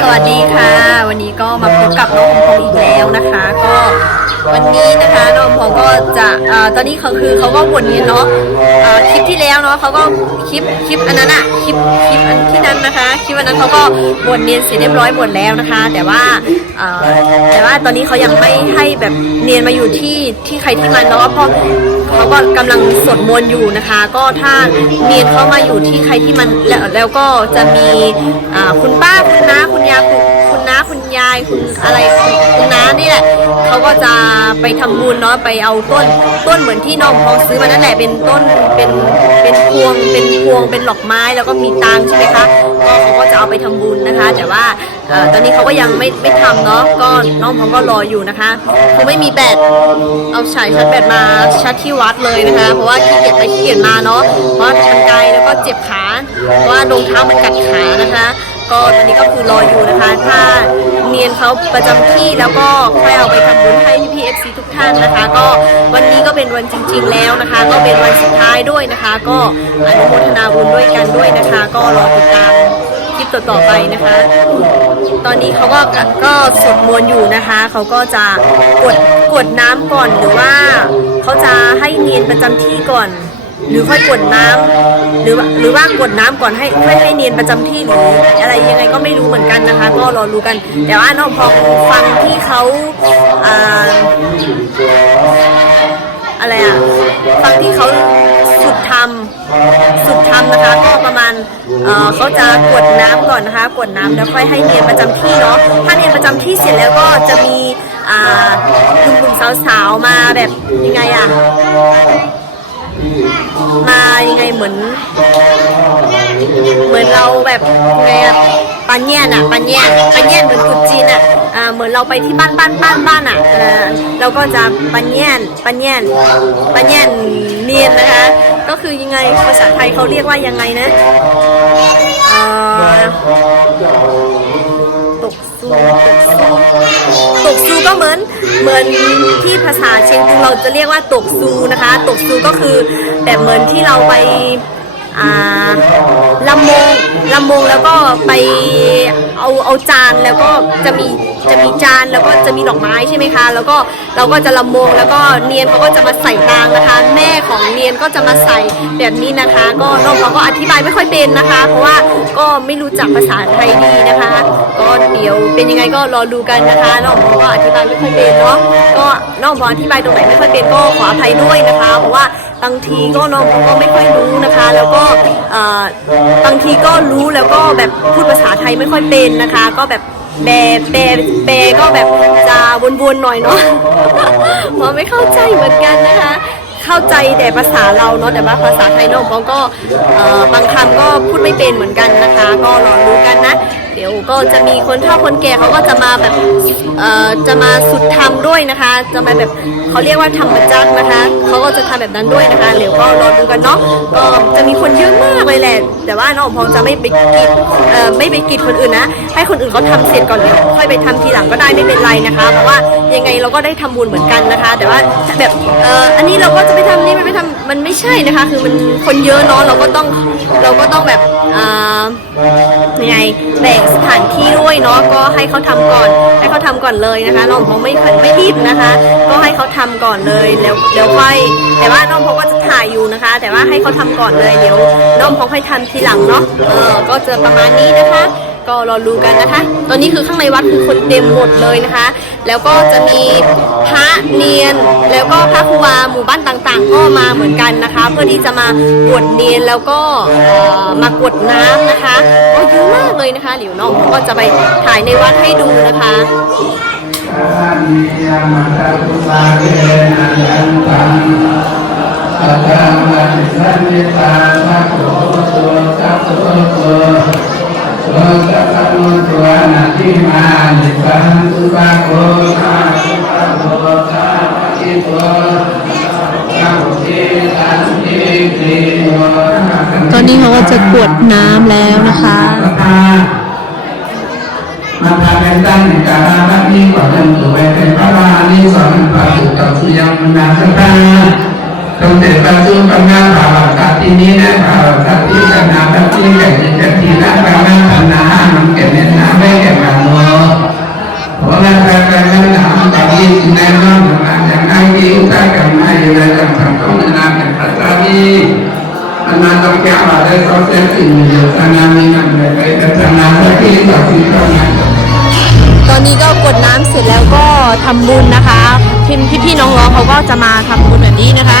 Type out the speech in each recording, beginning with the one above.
สวัสดีค่ะ วันนี้ก็มาพบกับน้องพงอีกแล้วนะคะ ก็ วันนี้นะคะน้องพงก็จะอ่อตอนนี้เขาคือเขาก็บ่นเรียนเนาะเอ่อคลิปที่แล้วเนาะเขาก็คลิปคลิปอันนั้นอะคลิปคลิปอันที่นั้นนะคะคลิปอันนั้นเขาก็บ่นเรียนเสร็จเรียบร้อยหมดแล้วนะคะ แต่ว่าอ่อแต่ว่าตอนนี้เขายังไม่ให้แบบเรียนมาอยู่ที่ที่ใครที่มันเนาะเพราะเขาก็กำลังสวดมนต์อยู่นะคะ ก็ถ้าเรียนเข้ามาอยู่ที่ใครที่มันแล้วแล้วก็จะมีอ่าคุณป้าคุณน้าคุณยายคุณายคุณอะไรคุณน้านี่แหละเขาก็จะไปทำบุญเนาะไปเอาต้น ต้นเหมือนที่น้องพองซื้อมานั่นแหละเป็นต้นเป็นเป็นพวงเป็นพวงเป็นหลอกไม้แล้วก็มีตังใช่ไหมคะก็เขาก็จะเอาไปทำบุญนะคะ แต่ว่าตอนนี้เขาก็ยังไม่ไม่ทำเนาะก็น้องพองก็รออยู่นะคะคือไม่มีแบตเอาฉายชาร์จแบตมาชาร์จที่วัดเลยนะคะ เพราะว่าขี้เกียจไปขี้เกียจมาเนาะเพราะชันไกลแล้วก็เจ็บขาเพราะว่ารองเท้ามันกัดขานะคะ ก็ตอนนี้ก็คือรออยู่นะคะ ถ้าเนียนเขาประจำที่แล้วก็ค่อยเอาไปทำบุญให้พี่พีเอฟซีทุกท่านนะคะ ก็วันนี้ก็เป็นวันจริง ๆ แล้วนะคะ ก็เป็นวันสุดท้ายด้วยนะคะ ก็อนุโมทนาบุญด้วยกันด้วยนะคะ ก็รอติดตามคลิปต่อๆไปนะคะ ตอนนี้เขาก็ก็สวดมนต์อยู่นะคะ เขาก็จะกดกดน้ำก่อนหรือว่าเขาจะให้เนียนประจำที่ก่อน หรือค่อยกดน้ำหรือหรือว่ากดน้ำก่อนให้ค่อยให้เนียนประจำที่หรืออะไรยังไงก็ไม่รู้เหมือนกันนะคะ ก็รอรู้กัน แต่ว่าน้องพองฟังที่เขาอ่าอะไรอะฟังที่เขาสุดทำสุดทำนะคะ ก็ประมาณเเขาจะกดน้ำก่อนนะคะ กดน้ำแล้วค่อยให้เนียนประจำที่เนาะถ้าเนียนประจำที่เสร็จแล้วก็จะมีหนุ่มๆสาวๆมาแบบยังไงอะ มายังไงเหมือน เหมือนเราแบบไงอะปันแย่นอะปันแย่นปันแย่นเหมือนกุดจีนอะอ่าเหมือนเราไปที่บ้านบ้านบ้านบ้านอะเออเราก็จะปันแย่นปันแย่นปันแย่นเนียนนะคะ ก็คือยังไงภาษาไทยเขาเรียกว่ายังไงนะอ่อตกซูตกซู ตกซูก็เหมือนเหมือนที่ภาษาเชียงตุงเราจะเรียกว่าตกซูนะคะ ตกซูก็คือแบบเหมือนที่เราไปลำมงลำมงแล้วก็ไปเอาเอาจานแล้วก็จะมีจะมีจานแล้วก็จะมีดอกไม้ใช่ไหมคะ แล้วก็เราก็จะลำมงแล้วก็เนียนเขาก็จะมาใส่ตางนะคะ แม่ เนียนก็จะมาใส่แบบนี้นะคะ ก็น้องเขาก็อธิบายไม่ค่อยเป็นนะคะ เพราะว่าก็ไม่รู้จักภาษาไทยดีนะคะ ก็เดี๋ยวเป็นยังไงก็รอดูกันนะคะน้องเขาก็อธิบายไม่ค่อยเป็นเนาะก็น้องพออธิบายตรงไหนไม่ค่อยเป็นก็ขออภัยด้วยนะคะ เพราะว่าบางทีก็น้องเขาก็ไม่ค่อยรู้นะคะ แล้วก็เอ่อบางทีก็รู้แล้วก็แบบพูดภาษาไทยไม่ค่อยเป็นนะคะ ก็แบบแปลแปลแปลก็แบบจะวนๆหน่อยเนาะพราไม่เข้าใจเหมือนกันนะคะ เข้าใจแต่ภาษาเราเนาะแต่ว่าภาษาไทยน้องเขาก็บางคำก็พูดไม่เป็นเหมือนกันนะคะ ก็รอรู้กันนะ เดี๋ยวก็จะมีคนเฒ่าคนแก่เขาก็จะมาแบบเอ่อจะมาสุดธรรมด้วยนะคะ จะมาแบบเขาเรียกว่าธรรมจักรนะคะเขาก็จะทำแบบนั้นด้วยนะคะเดี๋ยวก็รอดูกันเนาะก็จะมีคนเยอะมากเลยแหละ แต่ว่าน้องพองจะไม่ไปกีดเอ่อไม่ไปกีดคนอื่นนะ ให้คนอื่นเขาทำเสร็จก่อนเดี๋ยวค่อยไปทำทีหลังก็ได้ไม่เป็นไรนะคะเพราะว่ายังไงเราก็ได้ทำบุญเหมือนกันนะคะ แต่ว่าแบบเอ่ออันนี้เราก็จะไปทำนี่ไม่ไปทำมันไม่ใช่นะคะ คือมันคนเยอะเนาะเราก็ต้องเราก็ต้องแบบเอ่ายังไงแบ่งสถานที่ด้วยเนาะก็ให้เขาทำก่อน ให้เขาทำก่อนเลยนะคะน้องพงไม่ไม่รีบนะคะ ก็ให้เขาทำก่อนเลยแล้วแล้วค่อยแต่ว่าน้องพงก็จะถ่ายอยู่นะคะ แต่ว่าให้เขาทำก่อนเลยเดี๋ยวน้องพงค่อยทำทีหลังเนาะเออก็จะประมาณนี้นะคะ ก็รอดูกันนะคะ ตอนนี้คือข้างในวัดคือคนเต็มหมดเลยนะคะ แล้วก็จะมีพระเนียน แล้วก็พระครูบาหมู่บ้านต่างๆ ก็มาเหมือนกันนะคะ เพื่อที่จะมากวดเนียนแล้วก็มากวดน้ำนะคะก็เยอะมากเลยนะคะเดี๋ยวน้องก็จะไปถ่ายในวัดให้ดูนะคะต อนนี้เขาก็จะกวดน้ำแล้วนะคะมาพาเป็นตั้งในการรับนี้ก่อนจนถือไปเป็นพระวานิสอนปฏิกับสุยังมนาสตาตรงเด็จประจุปัญญาภาวะ ทีนี้นะคระสัตพี่จะนำสัตติแก่จัตตินะพระนันตันนามันเก่เนี่ยนะไม่แก่มาโมพระนันตันนาหนามตัดยินในน้องมาอย่างนั้นยิ่งตากันไม่ในจังสังคมนามแห่งพระสามีองาตแก่มาได้สองเส้นสิ่งอยู่อนามีน้ำเลยไปทำนาสัตติสัตติตนาตอนนี้ก็กดน้ำเสร็จแล้วก็ทำบุญนะคะพี่พี่น้องๆเขาก็จะมาทำบุญแบบนี้นะคะ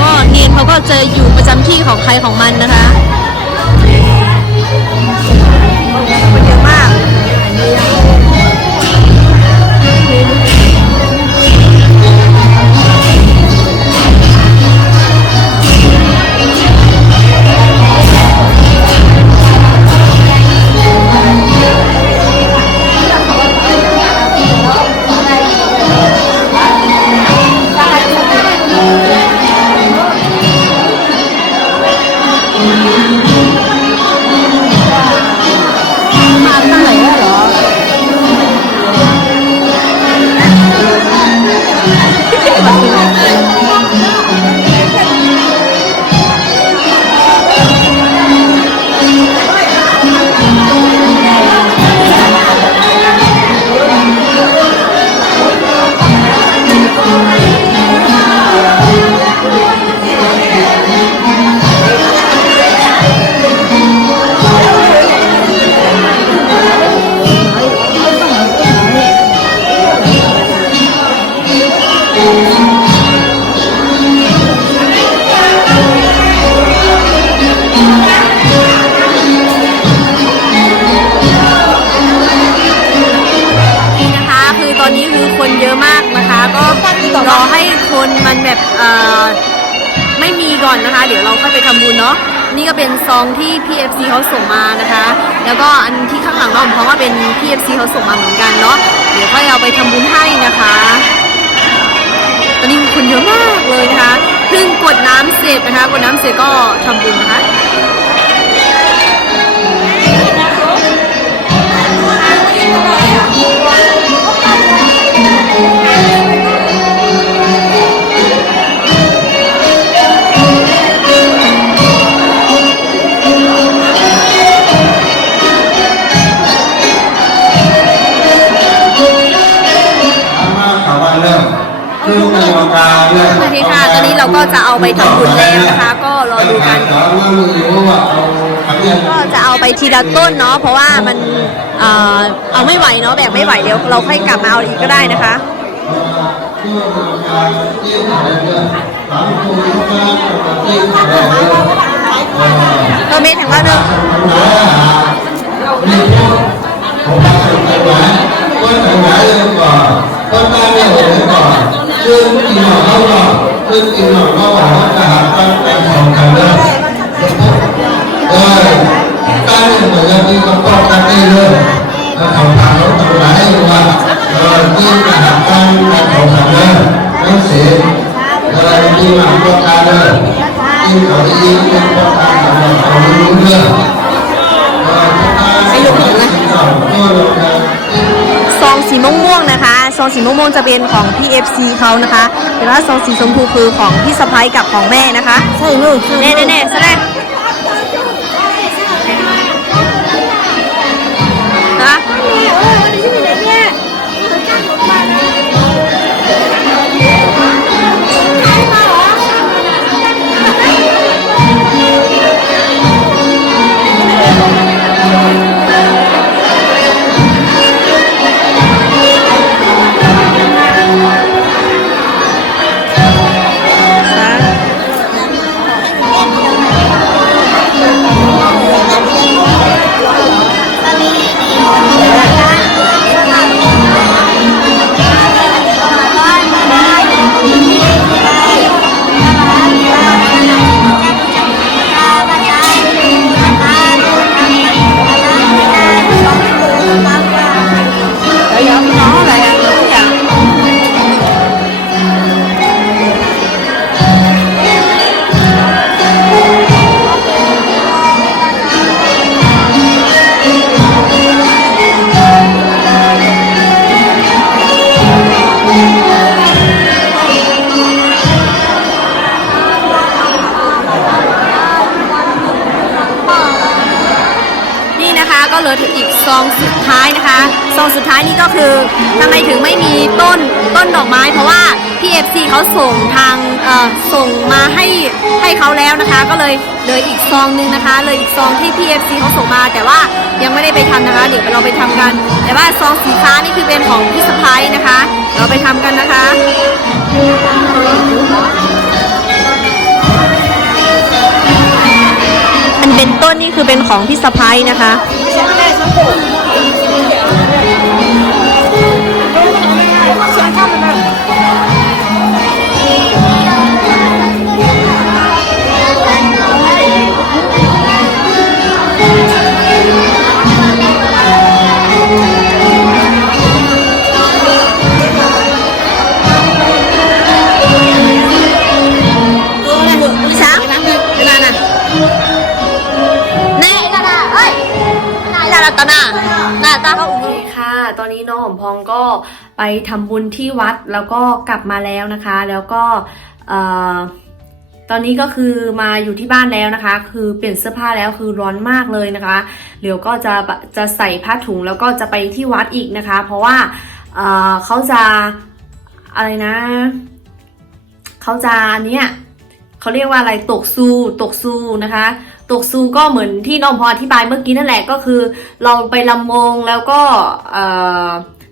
ก็เนียนเขาก็จะอยู่ประจำที่ของใครของมันนะคะคนเยอะมาก พี่เขาส่งมาเหมือนกันเนาะเดี๋ยวค่อยเอาไปทำบุญให้นะคะ ตอนนี้คนเยอะมากเลยนะคะเพิ่งกดน้ำเสร็จนะคะกดน้ำเสร็จก็ทำบุญนะคะ เป็นกรรมการเริ่มโอเคค่ะ ตอนนี้เราก็จะเอาไปทำบุญแล้วนะคะ ก็รอดูกันขอว่ามือรู้ว่าเอาทำยังก็จะเอาไปทีละต้นเนาะ เพราะว่ามันเอ่อเอาไม่ไหวเนาะ แบกไม่ไหวเดี๋ยวเราค่อยกลับมาเอาอีกก็ได้นะคะคือกรรมการที่ทำเรื่องถามครูว่าที่ทำเรื่องก็เมทของเราเนาะนี่ผมมาสุดไปไหนก็ไปไหนเลยก่อนก็ตั้งเนี่ยเลยก่อนซึ่งกิน หน่อเขาก่อนซึ่งกินหน่อเขาบอกว่าจะหาตั้งแต่ของกันเลยเออตั้งเนี่ยเหมือนที่เขาต้องกันได้เลยแล้วเขาทำรถตรงไหนว่าเออที่จะหาตั้งแต่ของกันเลยนั่เสียเออที่มาก็การเลยที่เขาได้ยินเป็นพวการทำเขาไม่รู้เรื่องไม่รู้เหมือนกันซองสีม่วงๆนะคะ ซองสีม่วงๆจะเป็นของพี่ FC เขานะคะแต่ว่าซองสีชมพูคือของพี่สะพ้ายกับของแม่นะคะ ใช่ลูกแน่แน่แน่แสดง งสุดท้ายนี่ก็คือทำไมถึงไม่มีต้นต้นดอกไม้ เพราะว่าพี่ FC เขาส่งทางส่งมาให้ให้เขาแล้วนะคะ ก็เลยเลยอีกซองนึงนะคะ เลยอีกซองที่พี่ FC เขาส่งมา แต่ว่ายังไม่ได้ไปทำนะคะ เดี๋ยวเราไปทำกัน แต่ว่าซองสีฟ้านี่คือเป็นของพี่สะพ้ายนะคะ เราไปทำกันนะคะอันเป็นต้นนี่คือเป็นของพี่สะพ้ายนะคะ นี้น้องหอมพองก็ไปทำบุญที่วัดแล้วก็กลับมาแล้วนะคะ แล้วก็ตอนนี้ก็คือมาอยู่ที่บ้านแล้วนะคะ คือเปลี่ยนเสื้อผ้าแล้วคือร้อนมากเลยนะคะเดี๋ยวก็จะจะใส่ผ้าถุงแล้วก็จะไปที่วัดอีกนะคะ เพราะว่าเเขาจะอะไรนะ เขาจะอันเนี้ยเขาเรียกว่าอะไรตกซูตกซูนะคะ ตกซูก็เหมือนที่น้องพออธิบายเมื่อกี้นั่นแหละก็คือ เราไปลำวงแล้วก็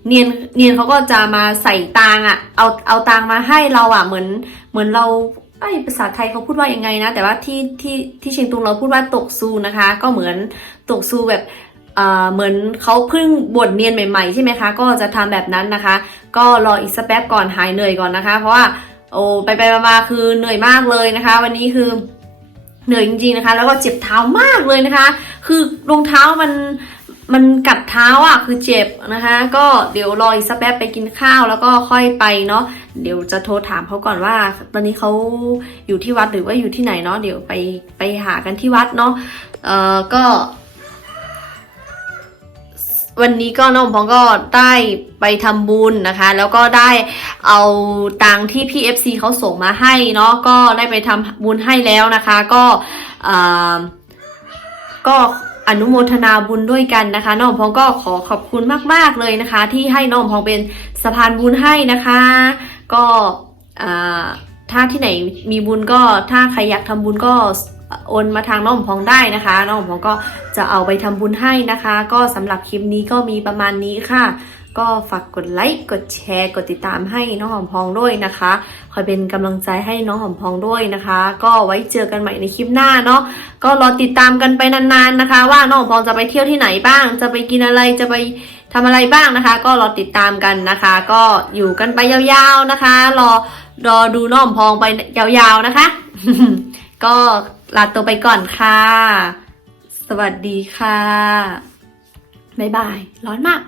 เนียนเนียนเขาก็จะมาใส่ตางอะ่ะเอาเอาตางมาให้เราอะ่ะเหมือนเหมือนเราไอภาษาไทยเขาพูดว่ายังไงนะ แต่ว่าที่ที่ที่เชียงตุงเราพูดว่าตกซูนะคะ ก็เหมือนตกซูแบบเหมือนเขาเพิ่งบวชเนียนใหม่ๆใช่ไหมคะ ก็จะทำแบบนั้นนะคะ ก็รออีกสักแป๊บก่อนหายเหนื่อยก่อนนะคะ เพราะว่าโอ้ไปไปมาคือเหนื่อยมากเลยนะคะ วันนี้คือ เหนื่อยจริงๆนะคะ แล้วก็เจ็บเท้ามากเลยนะคะ คือรองเท้ามันมันกัดเท้าอะคือเจ็บนะคะ ก็เดี๋ยวรออีกสักแป๊บไปกินข้าวแล้วก็ค่อยไปเนาะเดี๋ยวจะโทรถามเขาก่อนว่า ตอนนี้เขาอยู่ที่วัดหรือว่าอยู่ที่ไหนเนาะเดี๋ยวไปไปหากันที่วัดเนาะเอ่อก็ วันนี้ก็น้องพองก็ได้ไปทำบุญนะคะ แล้วก็ได้เอาตังที่พี่ FC เขาส่งมาให้เนาะก็ได้ไปทำบุญให้แล้วนะคะ ก็ก็อนุโมทนาบุญด้วยกันนะคะน้องพองก็ขอขอบคุณมาก ๆเลยนะคะ ที่ให้น้องพองเป็นสะพานบุญให้นะคะ ก็ถ้าที่ไหนมีบุญก็ถ้าใครอยากทำบุญก็ โอนมาทางน้องพองได้นะคะ น้องพองก็จะเอาไปทำบุญให้นะคะ ก็สำหรับคลิปนี้ก็มีประมาณนี้ค่ะ ก็ฝากกดไลค์กดแชร์ กดติดตามให้น้องหอมพองด้วยนะคะคอยเป็นกำลังใจให้น้องหอมพองด้วยนะคะ ก็ไว้เจอกันใหม่ในคลิปหน้าเนาะก็รอติดตามกันไปนานๆนะคะ ว่าน้องหอมพองจะไปเที่ยวที่ไหนบ้าง จะไปกินอะไรจะไปทำอะไรบ้างนะคะ ก็รอติดตามกันนะคะ ก็อยู่กันไปยาวๆนะคะ รอรอดูน้องหอมพองไปยาวๆนะคะ ก็ ลาตัวไปก่อนค่ะ สวัสดีค่ะ บ๊ายบาย ร้อนมาก